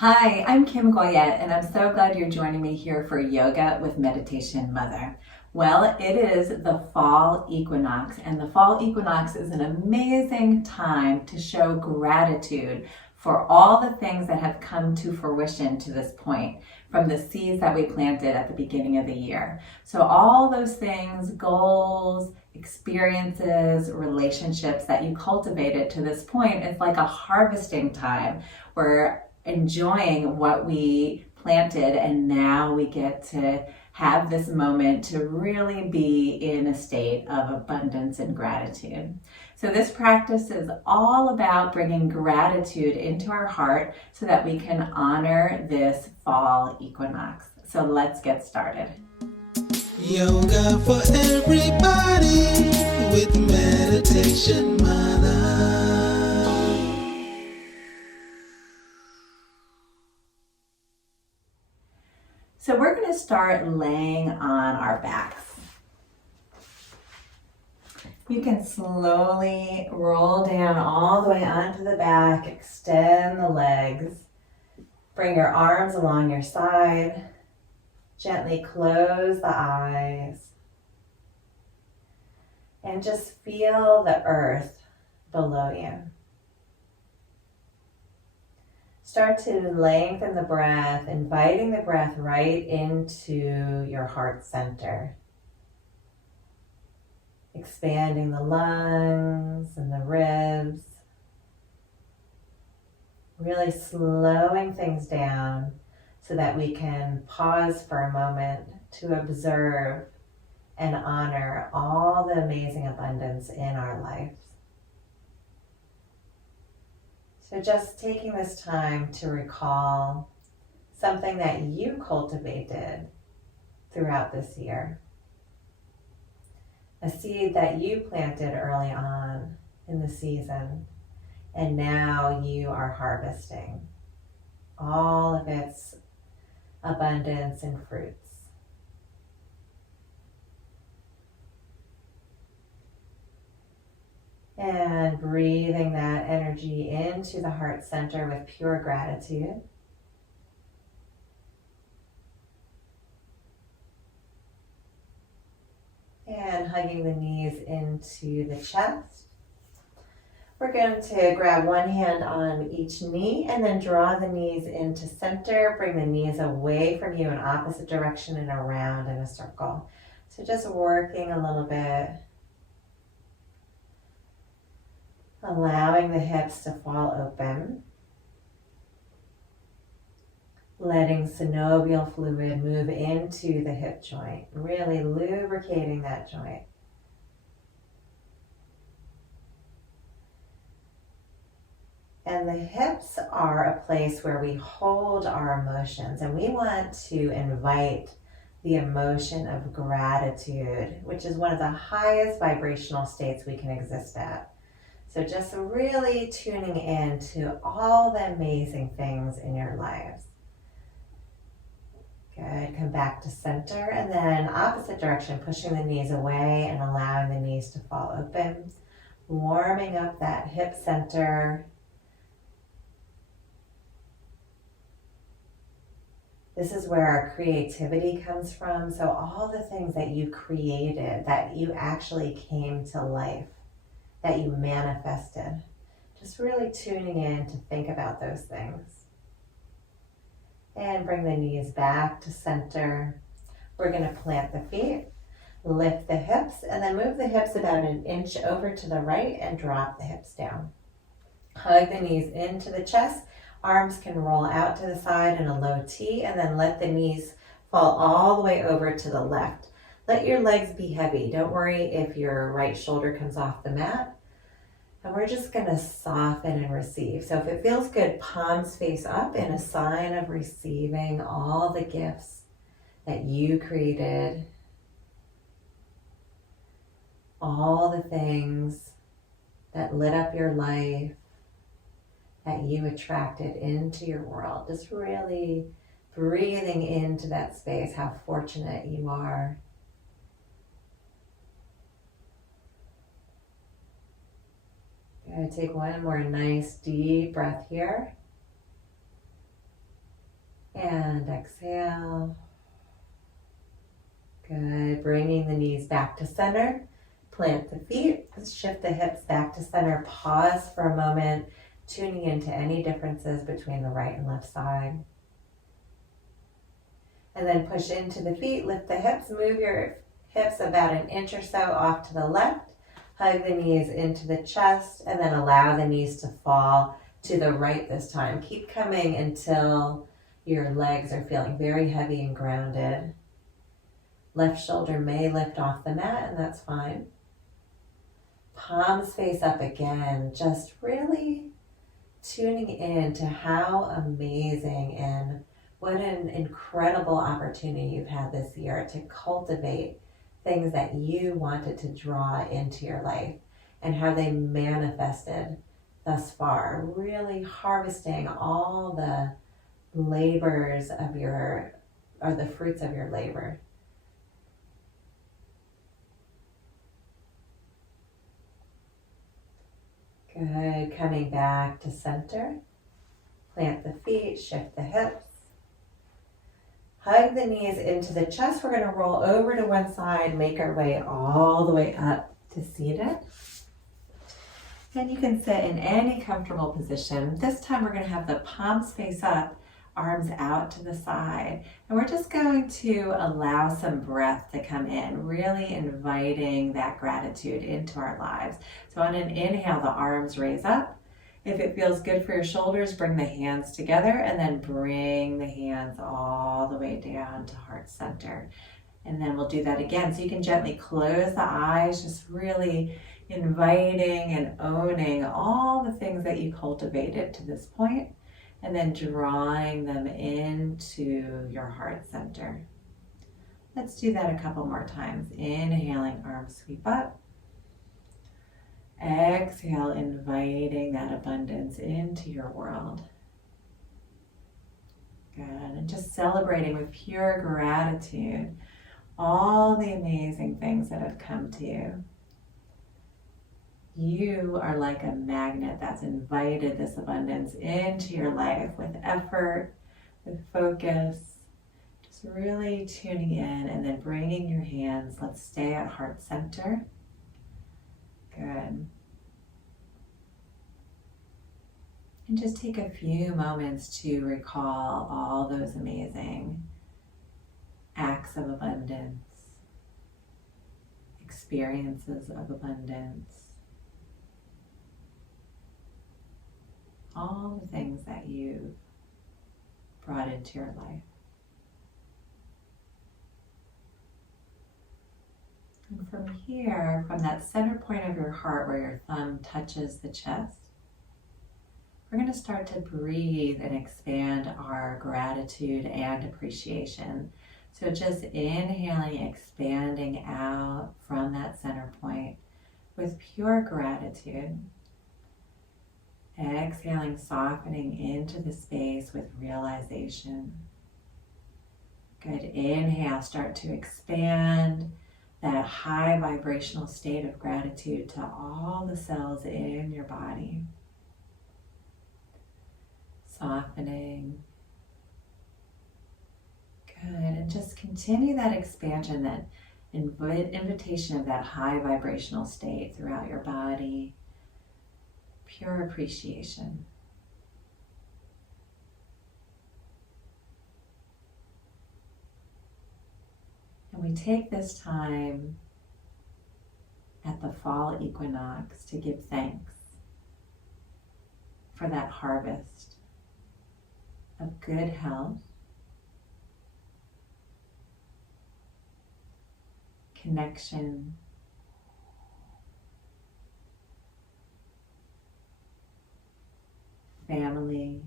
Hi, I'm Kim Goyette, and I'm so glad you're joining me here for Yoga with Meditation Mother. Well, it is the fall equinox, and the fall equinox is an amazing time to show gratitude for all the things that have come to fruition to this point from the seeds that we planted at the beginning of the year. So, all those things, goals, experiences, relationships that you cultivated to this point, it's like a harvesting time where enjoying what we planted, and now we get to have this moment to really be in a state of abundance and gratitude. So this practice is all about bringing gratitude into our heart so that we can honor this fall equinox. So let's get started. Yoga for everybody with Meditation Mother. So we're going to start laying on our backs. You can slowly roll down all the way onto the back, extend the legs, bring your arms along your side, gently close the eyes, and just feel the earth below you. Start to lengthen the breath, inviting the breath right into your heart center. Expanding the lungs and the ribs. Really slowing things down so that we can pause for a moment to observe and honor all the amazing abundance in our lives. So just taking this time to recall something that you cultivated throughout this year. A seed that you planted early on in the season, and now you are harvesting all of its abundance and fruits. And breathing that energy into the heart center with pure gratitude. And hugging the knees into the chest. We're going to grab one hand on each knee and then draw the knees into center. Bring the knees away from you in opposite direction and around in a circle. So just working a little bit. Allowing the hips to fall open. Letting synovial fluid move into the hip joint, really lubricating that joint. And the hips are a place where we hold our emotions, and we want to invite the emotion of gratitude, which is one of the highest vibrational states we can exist at. So just really tuning in to all the amazing things in your lives. Good, come back to center and then opposite direction, pushing the knees away and allowing the knees to fall open. Warming up that hip center. This is where our creativity comes from. So all the things that you created, that you actually came to life, that you manifested. Just really tuning in to think about those things. And bring the knees back to center. We're going to plant the feet, lift the hips, and then move the hips about an inch over to the right and drop the hips down. Hug the knees into the chest. Arms can roll out to the side in a low T, and then let the knees fall all the way over to the left. Let your legs be heavy. Don't worry if your right shoulder comes off the mat. And we're just going to soften and receive. So if it feels good, palms face up in a sign of receiving all the gifts that you created, all the things that lit up your life, that you attracted into your world. Just really breathing into that space, how fortunate you are. Good. Take one more nice deep breath here. And exhale. Good. Bringing the knees back to center. Plant the feet. Shift the hips back to center. Pause for a moment, tuning into any differences between the right and left side. And then push into the feet. Lift the hips. Move your hips about an inch or so off to the left. Hug the knees into the chest. And then allow the knees to fall to the right this time. Keep coming until your legs are feeling very heavy and grounded. Left shoulder may lift off the mat, and that's fine. Palms face up again, just really tuning in to how amazing and what an incredible opportunity you've had this year to cultivate things that you wanted to draw into your life and how they manifested thus far. Really harvesting all the labors of the fruits of your labor. Good. Coming back to center. Plant the feet, shift the hips. Hug the knees into the chest. We're going to roll over to one side, make our way all the way up to seated. And you can sit in any comfortable position. This time we're going to have the palms face up, arms out to the side. And we're just going to allow some breath to come in, really inviting that gratitude into our lives. So on an inhale, the arms raise up. If it feels good for your shoulders, bring the hands together and then bring the hands all the way down to heart center. And then we'll do that again. So you can gently close the eyes, just really inviting and owning all the things that you cultivated to this point, and then drawing them into your heart center. Let's do that a couple more times. Inhaling, arms sweep up. Exhale, inviting that abundance into your world. Good. And just celebrating with pure gratitude all the amazing things that have come to you. You are like a magnet that's invited this abundance into your life with effort, with focus, just really tuning in and then bringing your hands. Let's stay at heart center. Good. And just take a few moments to recall all those amazing acts of abundance, experiences of abundance, all the things that you've brought into your life. And from here, from that center point of your heart where your thumb touches the chest, we're going to start to breathe and expand our gratitude and appreciation. So just inhaling, expanding out from that center point with pure gratitude. Exhaling, softening into the space with realization. Good. Inhale, start to expand that high vibrational state of gratitude to all the cells in your body. Softening. Good. And just continue that expansion, that invitation of that high vibrational state throughout your body. Pure appreciation. And we take this time at the fall equinox to give thanks for that harvest of good health, connection, family,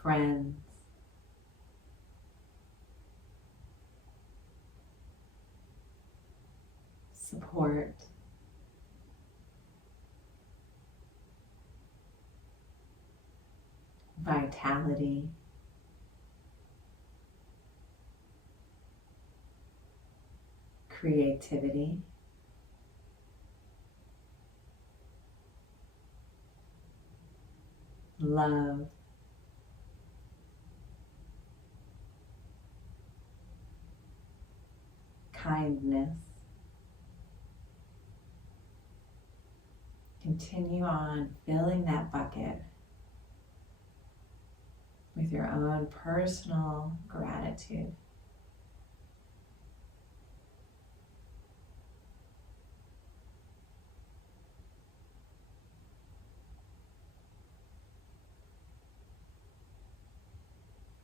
friends, support, vitality, creativity, love, kindness. Continue on filling that bucket with your own personal gratitude.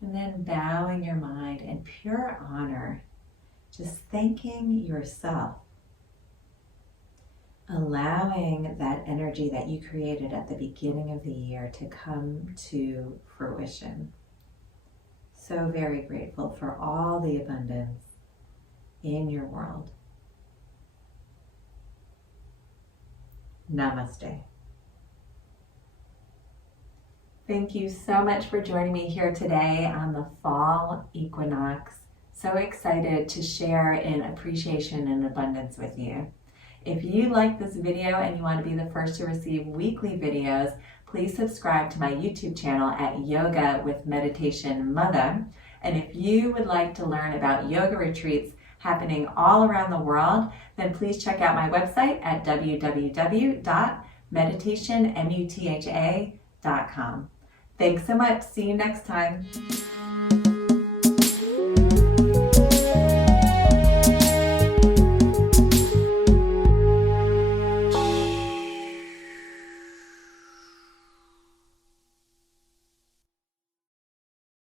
And then bowing your mind in pure honor, just thanking yourself, allowing that energy that you created at the beginning of the year to come to fruition. So very grateful for all the abundance in your world. Namaste. Thank you so much for joining me here today on the fall equinox. So excited to share in appreciation and abundance with you. If you like this video and you want to be the first to receive weekly videos, please subscribe to my YouTube channel at Yoga with Meditation Mother. And if you would like to learn about yoga retreats happening all around the world, then please check out my website at www.meditationmutha.com. Thanks so much. See you next time.